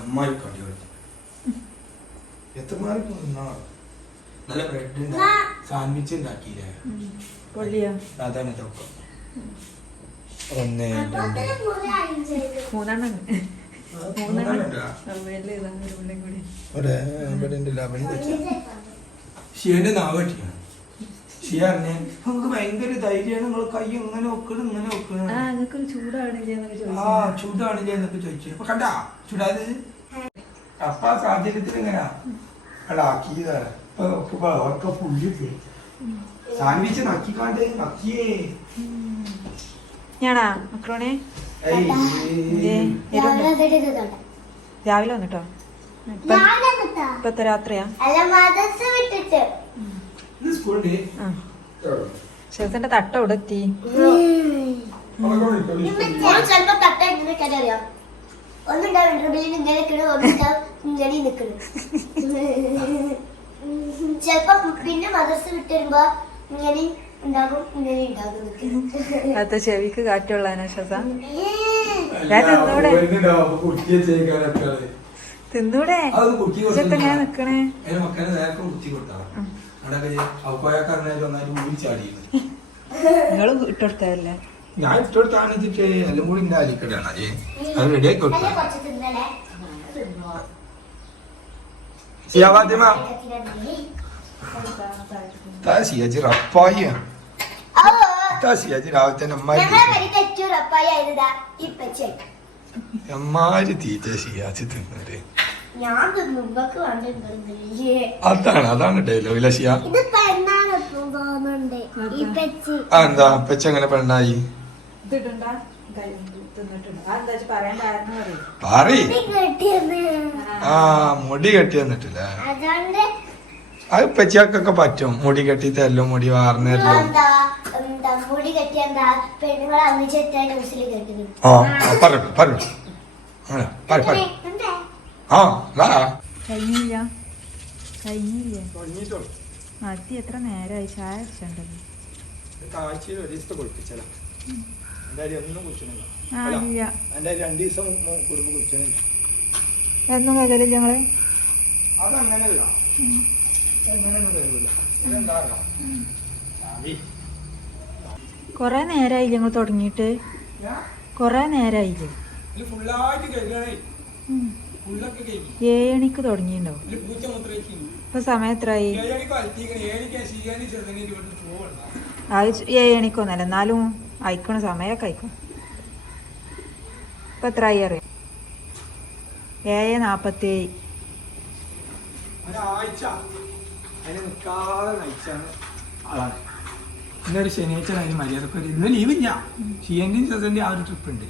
അമ്മായി കടി എത്ര നല്ല ബ്രെഡ് സാൻഡ്വിച്ച് ഉണ്ടാക്കിയില്ലേ അതാണ് ഇതൊക്കെ 1 2 ഷിയന്റെ നാവ് കെട്ടിയാണ് ഷിയ അറിഞ്ഞ നമുക്ക് ഭയങ്കര ധൈര്യമാണ് നിങ്ങൾ കൈ ഇങ്ങനെ വെക്കണം ഇങ്ങനെ വെക്കണം ചൂടാണില്ലേ എന്നൊക്കെ ചോദിച്ചു അപ്പൊ കണ്ടാ ചൂടാത് അപ്പ ആ സാഹചര്യത്തിൽ എങ്ങനാ ആക്കിയതാണ് ഇപ്പൊ അവർക്ക് പുള്ളി സാൻഡ്വിച്ച് നക്കിക്കാണ്ട് നക്കിയേ ഞാനാ മക്രോണേ രാവിലെ വന്നിട്ടോ ഇപ്പത്തെ രാത്രിയാ ശേഷന്റെ തട്ട ഇവിടെ എത്തി ചെലപ്പോ തട്ട അറിയാം ചെലപ്പോ പിന്നെ മദർസ വിട്ട് വരുമ്പോ ഇങ്ങനെ ഉണ്ടാകും ഇങ്ങനെ ഉണ്ടാകും അത് ചെവിക്ക് കാറ്റുള്ളാനാ ശസ തിന്നൂടെ ഞാൻ നിക്കണേ നിങ്ങള് ഇട്ടെടുത്തല്ലേ ഞാൻ ഇട്ടെടുത്താണ് എല്ലാം കൂടി ഇന്റെ അലിക്കടാണ് അത് റെഡി ആക്കി കൊടുക്കാം അമ്മാര് തീറ്റ ഷിയാച്ചി തിന്നത് അതാണ് ഡയലോഗില ഷിയ എന്താ പെച്ച എങ്ങനെ പെണ്ണായി മുടി കെട്ടി വന്നിട്ടില്ല അത് പെച്ചക്കൊക്കെ പറ്റും മുടി കെട്ടി തരലും മുടി വാർന്നല്ലോ മതി എത്ര നേരമായി ചായ അടിച്ചോണ്ടല്ലോ എന്നും കരുതലില്ല ഞങ്ങള് കൊറേ നേരായി ഞങ്ങൾ തുടങ്ങിയിട്ട് കൊറേ നേരായില്ലേ 7 മണിക്ക് തുടങ്ങിയിട്ടുണ്ടാവും ഇപ്പൊ സമയം എത്രയായി അത് 7 മണിക്കൊന്നല്ല എന്നാലും അയക്കണ സമയമൊക്കെ അയക്കും ഇപ്പൊ എത്രയായി അറിയാം 7:47 ഇന്നൊരു ശനിയാഴ്ച അതിന് മര്യാദക്ക് ഇന്ന് ലീവില്ല ഷിയന്റെയും സസന്റെയും ആ ഒരു ട്രിപ്പ് ഉണ്ട്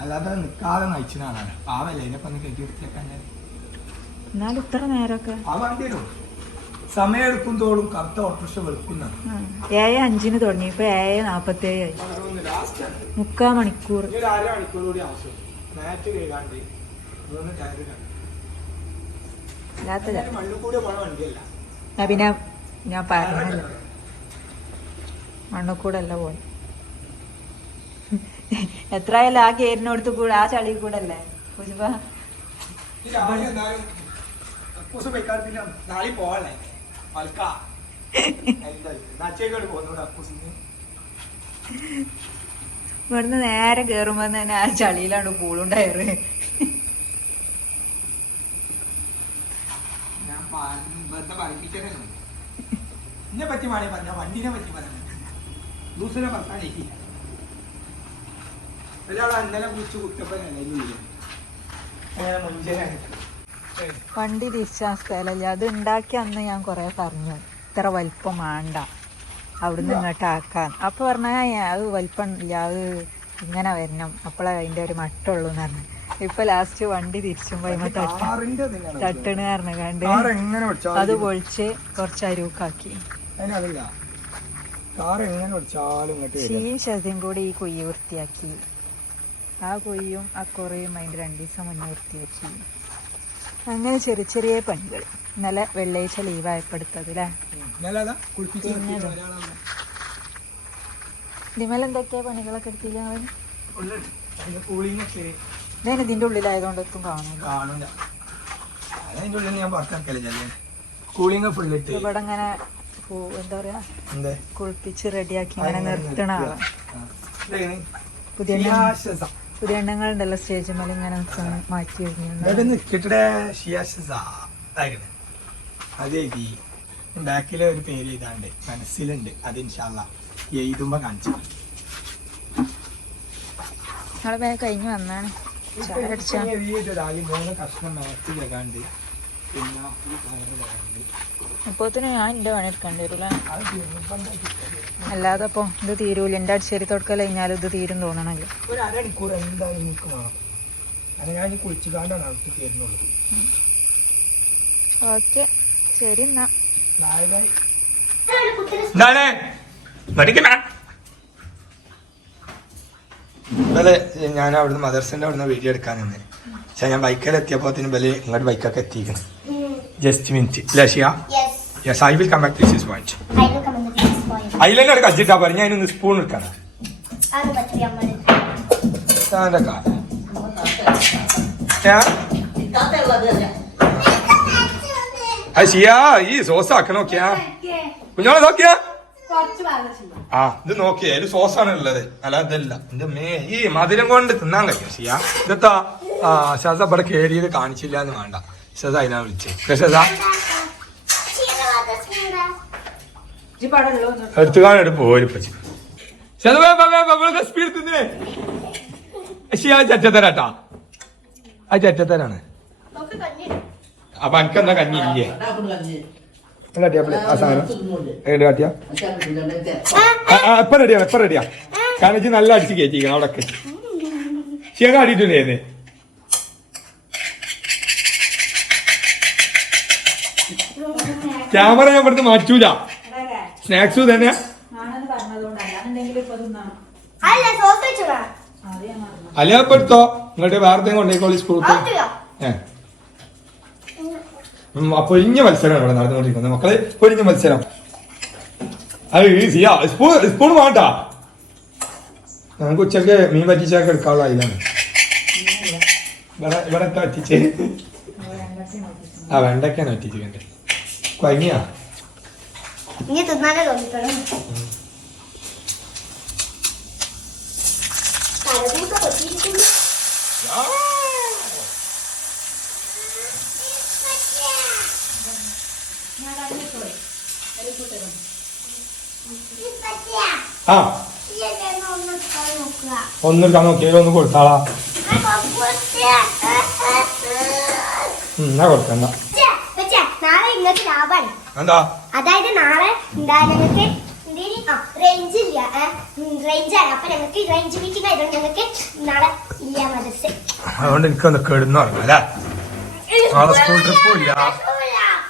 അല്ലാതെ നിൽക്കാതെ നയിച്ചിന് ആളാണ് പാവല്ലേ ഇതിനൊക്കെ ഒന്ന് കെട്ടി എടുത്തേക്കാൻ എന്നാലും ഇത്ര നേരമൊക്കെ ആ വണ്ടിയിലോ സമയം എടുക്കും തോളും കറുത്ത ഓട്ടോറിക്ഷ വെളുക്കുന്നതാണ് 7:05 തുടങ്ങി ഇപ്പൊ 7:47 ആയി 3/4 മണിക്കൂർ 1/2 മണിക്കൂർ കൂടി ആവശ്യം മാറ്റ് കേൾക്കാണ്ട് 3 ടയർ മണ്ണിൽ പോണ വണ്ടിയല്ല പിന്നെ ഞാൻ പറഞ്ഞല്ലോ മണ്ണിൽ അല്ല പോയി എത്രയായാലും ആ കേരിനോടത്ത് കൂടെ ആ ചളി കൂടെ അല്ലേ നാളെ പോവാല്ലേ ഇവിടുന്ന് നേരെ കേറുമ്പോ തന്നെ ആ ചളിയിലാണ് പൂളുണ്ടായത് എന്നെ പറ്റി വേണേ പറഞ്ഞ വണ്ടിനെ പറ്റി പറയാൻ ലൂസിനെ പറഞ്ഞാൽ ഒരാൾ അന്നലെ കുറിച്ച് കുട്ടപ്പൻ വണ്ടി തിരിച്ചാ സ്ഥലമില്ല അത് ഉണ്ടാക്കി അന്ന് ഞാൻ കൊറേ പറഞ്ഞു ഇത്ര വലിപ്പം വേണ്ട അവിടുന്ന് ഇങ്ങോട്ട് ആക്കാൻ അപ്പൊ പറഞ്ഞാ അത് വലിപ്പം ഇല്ല അത് ഇങ്ങനെ വരണം അപ്പോഴേ അതിന്റെ ഒരു മട്ടുള്ളൂ എന്ന് പറഞ്ഞു ഇപ്പൊ ലാസ്റ്റ് വണ്ടി തിരിച്ചുമ്പോ തട്ടണ് കാരണം കണ്ട് അത് പൊളിച്ച് കുറച്ച് അരുക്കാക്കി ഷീയും ശശിയും കൂടി ഈ കുയ്യ് വൃത്തിയാക്കി ആ കുയ്യും അക്കുറയും അതിൻ്റെ 2 ദിവസം മുന്നേ വൃത്തിയാക്കി അങ്ങനെ ചെറിയ ചെറിയ പണികൾ ഇന്നലെ വെള്ളിയാഴ്ച ലീവായപ്പോൾ എടുത്തത് അല്ലേ ഇതിമേൽ എന്തൊക്കെയാ പണികളൊക്കെ എടുത്തില്ല അവൻ കൂളിംഗ് ഒക്കെ ഞാൻ ഇതിന്റെ ഉള്ളിലായതുകൊണ്ട് എത്തും കാണൂല. കാണൂല. അതിന്റെ ഉള്ളിൽ ഞാൻ പുറത്തിറക്കല്ലേ കൂളിംഗ് ഫുള്ള് ഇട്ട് ഇവിടെ ഇങ്ങനെ എന്താ പറയാ എന്തേ കുളിപ്പിച്ച് റെഡിയാക്കി ഇങ്ങനെ നിർത്തണ ആളാ. പുതിയ ഷിയാഷസ. പുതിയ എണ്ണങ്ങളുണ്ടല്ലോ സ്റ്റേജ് മേലെ ഇങ്ങനെ മാറ്റി ഇവിടെ നിൽക്കട്ടെ ഷിയാഷസ അതേ ബാക്കിലെ ഒരു പേര് ഇതാണ്ട് മനസ്സിലുണ്ട്. അത് ഇൻഷാല്ലാ എഴുതുമ്പോ കാണിച്ചു. നാളെ വേഗം കഴിഞ്ഞ് വന്നാണ്. ചായ അടിച്ചാ 3 കഷ്ണം മാറ്റി വെക്കാണ്ട് പിന്നെ ഈ കയറ് വെക്കാണ്ട് അപ്പോത്തിന് ഞാൻ എൻ്റെ പണി എടുക്കേണ്ടി വരില്ല. അല്ലാതെ അപ്പോൾ ഇത് തീരൂല. എൻ്റെ അടിച്ചേരി തൊടുക്കൽ കഴിഞ്ഞാലും ഇത് തീരും തോന്നണല്ലോ. ഒരു അരമണിക്കൂർ എന്തായാലും എനിക്ക് വേണം. ഞാൻ കുളിച്ചു കാണ്ടാണ് അടുത്ത് കയറുന്നുള്ളൂ. ഓക്കെ ശരി എന്നാ. ഇന്നലെ ഞാൻ അവിടുന്ന് മദർസിന്റെ അവിടുന്ന് വീഡിയോ എടുക്കാൻ നിന്ന്. പക്ഷെ ഞാൻ ബൈക്കിലെത്തിയപ്പോൾ ഇങ്ങോട്ട് ബൈക്കൊക്കെ എത്തിക്കണം. ജസ്റ്റ് മിനിറ്റ് ലഷിയ. Yes, I will come back to this point. അതിലെന്നെ ഒരു കജ്ജിട്ടാ പറഞ്ഞു. ഞാൻ ഇന്ന് സ്പൂൺ എടുക്കണം. ഷിയാ ഈ സോസ് ആക്കണോക്കിയാ കുഞ്ഞോളെ നോക്കിയാ. ആ ഇത് നോക്കിയേ ഇത് സോസാണ് ഉള്ളത്. അല്ല ഇതല്ല എന്റെ ഈ മധുരം കൊണ്ട് തിന്നാൻ കഴിയും ഷിയാ. ഇതെത്താ ഷാസ ഇവിടെ കേറിയത് കാണിച്ചില്ല എന്ന് വേണ്ട. ഷാസ അതിനാ വിളിച്ചേ. ഷാസ എടുത്തുകാണെടുത്ത് പോരിപ്പച്ചി സ്പീഡ് തിന്നേ. ഷിയാ ചറ്റത്തരാട്ടാ. ആ ചറ്റത്തരാണ്. അപ്പൊ എനിക്കെന്താ കഞ്ഞി ഇല്ലേ? ആ സാധനം കാട്ടിയാ എപ്പ റെഡിയാ എപ്പ റെഡിയാ. കാരണം വെച്ച് നല്ല അടിച്ച് കയറ്റിക്കണം അവിടെ. ഷിയ കാട്ടിട്ടുണ്ടേ ക്യാമറ ഞാൻ ഇവിടുന്ന് മാറ്റൂല. സ്നാക്സും തന്നെ അലപ്പെടുത്തോ ഇങ്ങോട്ട് വേറെ കൊണ്ടേക്കോളി സ്കൂൾക്ക്. പൊരിഞ്ഞ മത്സരമാണ് ഇവിടെ നടന്നുകൊണ്ടിരിക്കുന്നത് മക്കളെ. പൊരിഞ്ഞ മത്സരം അത് ഈസിയാ. സ്പൂൺ വേണ്ട. നമുക്ക് ഉച്ചക്ക് മീൻ പറ്റിച്ചൊക്കെ എടുക്കാനുള്ള അതിലാണ് ഇവിടെ പറ്റിച്ച്. ആ വെണ്ടയ്ക്കാണ് പറ്റിച്ചിട്ടുണ്ട്. കൊയങ്ങിയാ ആ ഒന്നെടുക്കാൻ നോക്കിയാലോ ഒന്ന് കൊടുത്താളാ. എന്നാ കൊടുക്കണ്ട. എന്താ അതായത് നാളെ ഞങ്ങൾക്ക് റേഞ്ച് ഇല്ല. റേഞ്ചാണ്. അപ്പൊ ഞങ്ങൾക്ക് റേഞ്ച് മീറ്റിംഗ് ആയതുകൊണ്ട് ഞങ്ങൾക്ക് നാളെ ഇല്ല മദ്രസ. അതുകൊണ്ട് എനിക്കൊന്ന് കെടുന്നു പറഞ്ഞല്ലേ. നാളെ സ്കൂൾ ട്രിപ്പും ഇല്ല.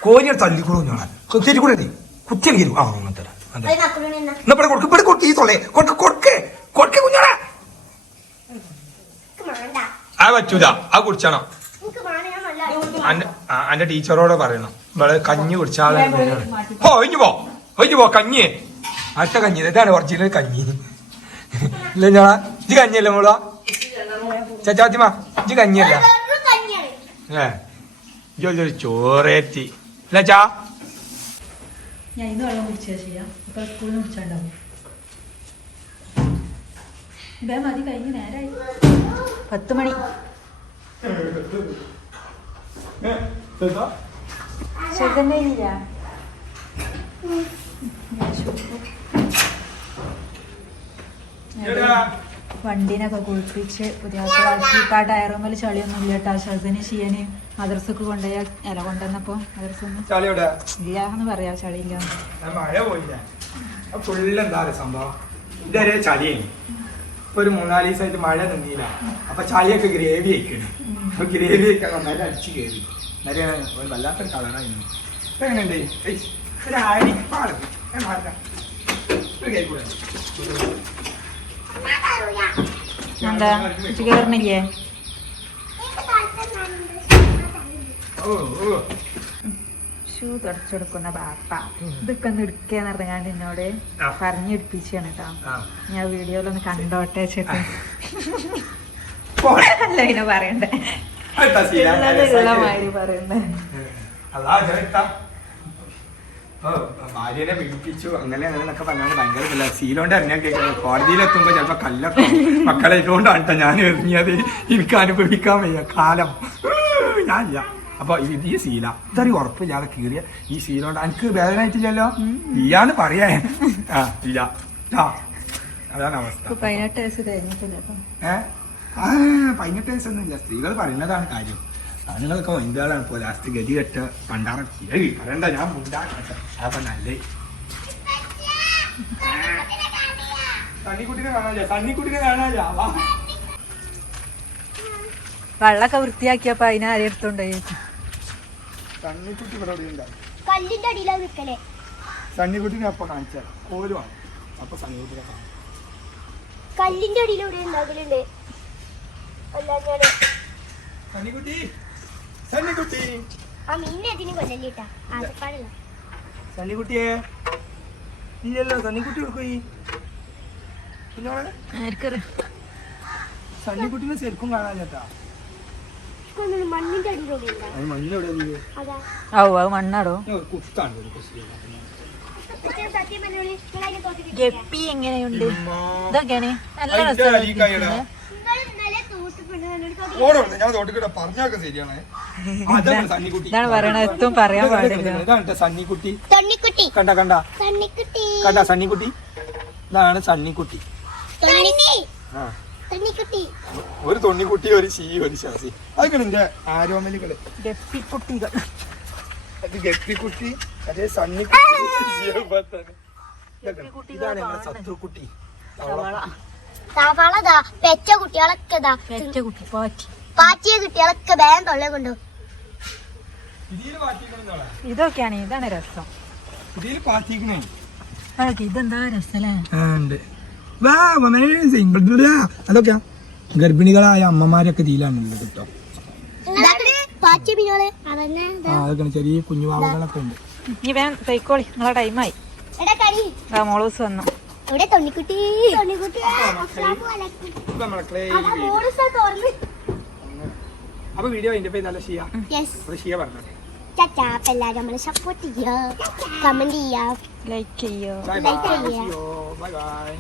കോരിയെ തല്ലിക്കൂടും ഞാൻ കൂടെ കുറ്റിയാണ് കയറും. ആ അങ്ങനത്തെ ആ പറ്റൂല. ആ കുടിച്ചാണോ അന്റെ ടീച്ചറോട് പറയണം ഇവിടെ കഞ്ഞി കുടിച്ചാൽ. ഒഴിഞ്ഞു പോ കഞ്ഞി. അടുത്ത കഞ്ഞി ഇതാണ് ഒറിജിനൽ കഞ്ഞി. ഇല്ല ഞാ ഇജ് കഞ്ഞിയല്ലേ മോള ചാച്ചാത്തിമ ഇജ് കഞ്ഞിയല്ല ജോലി ചോറേറ്റി ഇല്ല ചാ. ഞാൻ ഇന്ന് വെള്ളം കുടിച്ചാ ചെയ്യാം. അപ്പൊ സ്കൂളിൽ നിന്ന് കുടിച്ചാണ്ടാവും. ഇതേ മതി കഴിഞ്ഞ് നേരായി 10 മണി. ചെറുതന്നെയില്ല വണ്ടീനൊക്കെ കുളിപ്പിച്ച് പുതിയാക്കി. ഇപ്പം ആ ടയറുമ്മൽ ചളിയൊന്നും ഇല്ല കേട്ടോ. ഷസന് ഷിയന് മദർസക്ക് കൊണ്ടുപോയ ഇല കൊണ്ടുവന്നപ്പോ മദർസൊന്നും ഇല്ലാന്ന് പറയാ. ചളിയില്ല. മഴ പോയില്ല. ഫുള്ള് എന്താ സംഭവം ഇതേ ചളിയായി. ഇപ്പൊ ഒരു 4 ദിവസമായിട്ട് മഴ നിന്നില്ല. അപ്പൊ ചളിയൊക്കെ ഗ്രേവി ആയിക്കണം. അപ്പൊ ഗ്രേവി ആക്കാൻ നന്നായിട്ട് അടിച്ച് കയറി. ഒരു വല്ലാത്തൊരു കളറാണ്. ഇപ്പൊ എങ്ങനെയുണ്ട് എന്താ കയറണില്ലേ? ഷൂ തുടച്ചെടുക്കുന്ന ബാപ്പ ഇതൊക്കെ ഒന്ന് എടുക്കാന്ന് പറഞ്ഞാണ്ട് എന്നോട് പറഞ്ഞെടുപ്പിച്ചാണ് കേട്ടോ. ഞാൻ വീഡിയോയിലൊന്ന് കണ്ടോട്ടെ ചേട്ടാ. അല്ല പിന്നെ പറയണ്ടേ അതെത്താ ശീല? ഉള്ള മാതിരി പറയണ്ടേ. അതാ അതെത്താ? ഭാര്യനെ പീഡിപ്പിച്ചു അങ്ങനെ അങ്ങനെയൊക്കെ പറഞ്ഞാൽ ഭയങ്കര സീലോണ്ട് എറിഞ്ഞാൽ കേൾക്കുന്നത്. കോടതിയിലെത്തുമ്പോ ചിലപ്പോ കല്ലൊക്കെ മക്കളെ ഇതുകൊണ്ടാണ് കേട്ടോ ഞാൻ എറിഞ്ഞത്. എനിക്ക് അനുഭവിക്കാൻ വയ്യ കാലം ഞാനില്ല. അപ്പൊ ഇത് ഈ ശീല ഇത്രയും ഉറപ്പില്ലാതെ കീറിയ ഈ ശീലോണ്ട് എനിക്ക് വേദനയായിട്ടില്ലല്ലോ ഇല്ലാന്ന് പറയാ. ആ ഇല്ല ആ അതാണ് അവസ്ഥ. 18 വയസ്സ് കഴിഞ്ഞിട്ടില്ല. 18 വയസ്സൊന്നുമില്ല. സ്ത്രീകൾ പറയുന്നതാണ് കാര്യം. ആണുങ്ങളൊക്കെ വനിതകളാണ് ഇപ്പോൾ ലാസ്റ്റ് ഗതി കെട്ട് പണ്ടാറ പറയണ്ട. ഞാൻ മുണ്ടാക്കട്ടെ അപ്പൊ നല്ലേ. സണ്ണിക്കുട്ടിനെ കാണാനില്ല. സണ്ണിക്കുട്ടിനെ കാണാനില്ല. വാ വെള്ളമൊക്കെ വൃത്തിയാക്കിയപ്പോ അതിനെ ആരെയും എടുത്തോണ്ടേ. സണ്ണിക്കുട്ടി ഇവിടെ ഉണ്ടാവും. കല്ലിന്റെ അടിയിലാ നിക്കലേ. സണ്ണിക്കുട്ടിനെ അപ്പൊ കാണിച്ചാൽ കോലുമാണ്. അപ്പൊ സണ്ണിക്കുട്ടിനെ കാണാം. കല്ലിന്റെ അടിയിൽ ഇവിടെ ഉണ്ടാകലുണ്ട്. അല്ലാതെ സണ്ണിക്കുട്ടി സണ്ണിക്കുട്ടി ആ മീനിനെ അതിന് കൊല്ലല്ലിട്ടാ ആകപ്പാടില്ല. സണ്ണിക്കുട്ടിയെ ഇല്ലല്ലോ. സണ്ണിക്കുട്ടി കൊടുക്കോയി സണ്ണിക്കുട്ടിനെ ശരിക്കും കാണാനില്ലാ. മണ്ണിന്റെ അടിയിലൂടെ അത് മണ്ണിലെവിടെ അതാ അത് മണ്ണാടോ. കുത്താണ് സത്യം പറഞ്ഞോളി. ഗപ്പി എങ്ങനെയുണ്ട്? ഇതൊക്കെയാണ് നല്ല ഞാൻ തോട്ടിക്കൂടെ പറഞ്ഞൊക്കെ ശരിയാണ്. ഇതാണ് പറയണത്. എത്തും പറയാൻ പാടില്ല. ഇതാണ് സണ്ണിക്കുട്ടി. തണ്ണിക്കുട്ടി കണ്ട കണ്ട തണ്ണിക്കുട്ടി കണ്ട സണ്ണിക്കുട്ടി. ഇതാണ് സണ്ണിക്കുട്ടി. ആ തണ്ണിക്കുട്ടി ഒരു തൊണ്ണിക്കുട്ടി ഒരു ഒരു ശാസി. അതൊക്കെ എന്റെ ആരോമലുകള് ഗപ്പിക്കുട്ടികൾ. അത് ഗപ്പിക്കുട്ടി അതേ സണ്ണിക്കുട്ടി. ഇതാണ് ഞങ്ങളുടെ ശത്രുക്കുട്ടി. തവളതാ പെറ്റ കുട്ടികളൊക്കെ കുട്ടി പാറ്റി പാറ്റിയ കുട്ടികളൊക്കെ വേഗം തൊള്ള കൊണ്ടു. ഇതൊക്കെയാണ്. ഇതാണ് രസം. ഇതിൽ പാറ്റിക്കണേ ഇതെന്താ രസല്ലേ. അതൊക്കെയാ ഗർഭിണികളായ അമ്മമാരൊക്കെ ഇതിലാണുള്ളത് കേട്ടോ. പാറ്റിയ മീനുകള് അതൊക്കെ ചെറിയ കുഞ്ഞുവാവകളൊക്കെ ഉണ്ട്. ഇനി വേഗം തൈക്കോളി. നിങ്ങളെ ടൈമായി. മോളൂസ് വന്നു. ഇവിടെ തൊണ്ണിക്കുട്ടി അപ്പൊ വീഡിയോ അതിന്റെ പേര് നല്ല ഷിയ പറഞ്ഞു. എല്ലാവരും നമ്മളെ സപ്പോർട്ട് ചെയ്യാ, കമന്റ് ചെയ്യാ, ലൈക്ക് ചെയ്യോ. Bye bye.